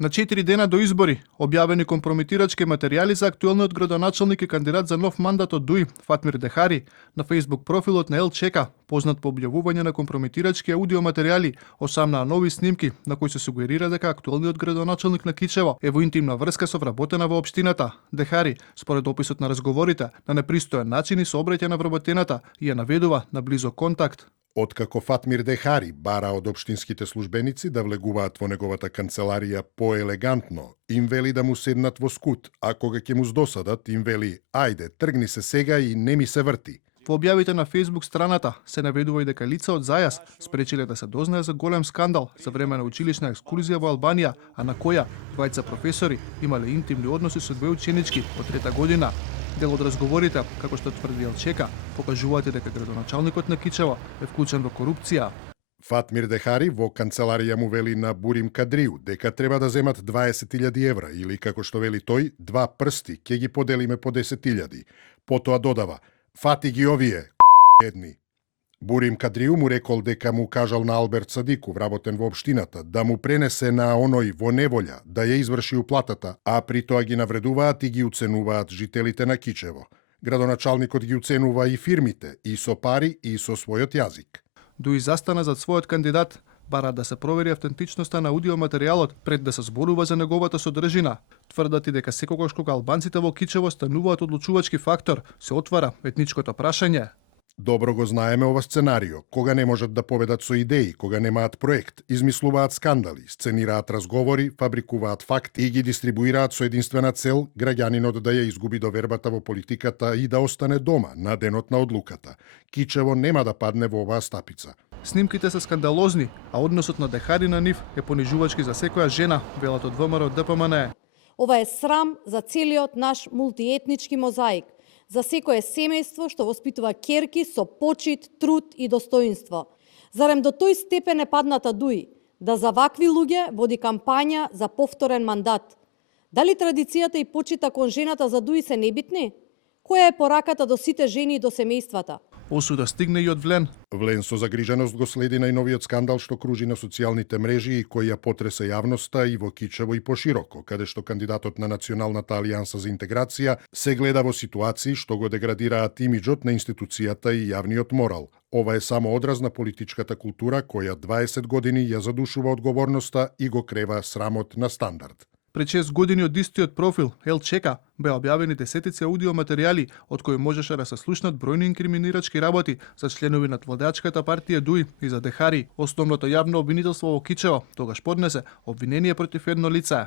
На 4 дена до избори, објавени компрометирачки материјали за актуелниот градоначалник и кандидат за нов мандат од ДУИ, Фатмир Дехари, на Facebook профилот на ЛЧК, познат по објавување на компрометирачки аудиоматеријали, осамнаа нови снимки на кои се сугерира дека актуелниот градоначалник на Кичево е во интимна врска со вработена во општината. Дехари, според описот на разговорите, на непристоен начин и се обраќа на вработената и ја наведува на близок контакт. Откако Фатмир Дехари бара од општинските службеници да влегуваат во неговата канцеларија поелегантно, им вели да му седнат во скут, а кога ќе му здосадат, им вели ајде, тргни се сега и не ми се врти. Во објавите на Facebook страната се наведува и дека лица од Зајас спречиле да се дознае за голем скандал за време на училишна екскурзија во Албанија, а на која двајца професори имале интимни односи со две ученички од трета година. Дел од разговорите, како што тврди ЛЧК, покажуваат дека градоначалникот на Кичево е вклучен во корупција. Фатмир Дехари во канцеларија му вели на Бурим Кадриу дека треба да земат 20.000 евра или, како што вели тој, 2 прсти, ќе ги поделиме по 10.000. Потоа додава, фати ги овие, едни. Бурим Кадриу му рекол дека му кажал на Алберт Садиков, работен во општината, да му пренесе на оној во неволја, да ја изврши уплатата, а при тоа ги навредуваат и ги уценуваат жителите на Кичево. Градоначалникот ги уценува и фирмите, и со пари, и со својот јазик. ДУИ застана зад својот кандидат, бара да се провери автентичноста на аудиоматеријалот пред да се зборува за неговата содржина. Тврдат и дека секогаш кога албанците во Кичево стануваат одлучувачки фактор, се отвара етничкото прашање. Добро го знаеме ова сценарио, кога не можат да победат со идеи, кога немаат проект, измислуваат скандали, сценираат разговори, фабрикуваат факти и ги дистрибуираат со единствена цел граѓанинот да ја изгуби довербата во политиката и да остане дома на денот на одлуката. Кичево нема да падне во оваа стапица. Снимките се скандалозни, а односот на Дехари на нив е понижувачки за секоја жена, велат од ВМРО ДПМН. Ова е срам за целиот наш мултиетнички мозаик, за секое семејство што воспитува ќерки со почит, труд и достоинство. Зарем до тој степен е падната ДУИ, да за вакви луѓе води кампања за повторен мандат? Дали традицијата и почита кон жената за ДУИ се небитни? Која е пораката до сите жени и до семејствата? Осуда стигне и од Влен. Влен со загриженост го следи најновиот скандал што кружи на социјалните мрежи и кој ја потресе јавноста и во Кичево и пошироко, каде што кандидатот на Националната алијанса за интеграција се гледа во ситуации што го деградираат имиџот на институцијата и јавниот морал. Ова е само одраз на политичката култура која 20 години ја задушува одговорноста и го крева срамот на стандард. Пред 6 години од истиот профил, ЛЧК, беа објавени десетици аудиоматеријали од кои можеше да се слушнат бројни инкриминирачки работи за членови на владеачката партија ДУИ и за Дехари. Основното јавно обвинителство во Кичево тогаш поднесе обвинение против едно лице.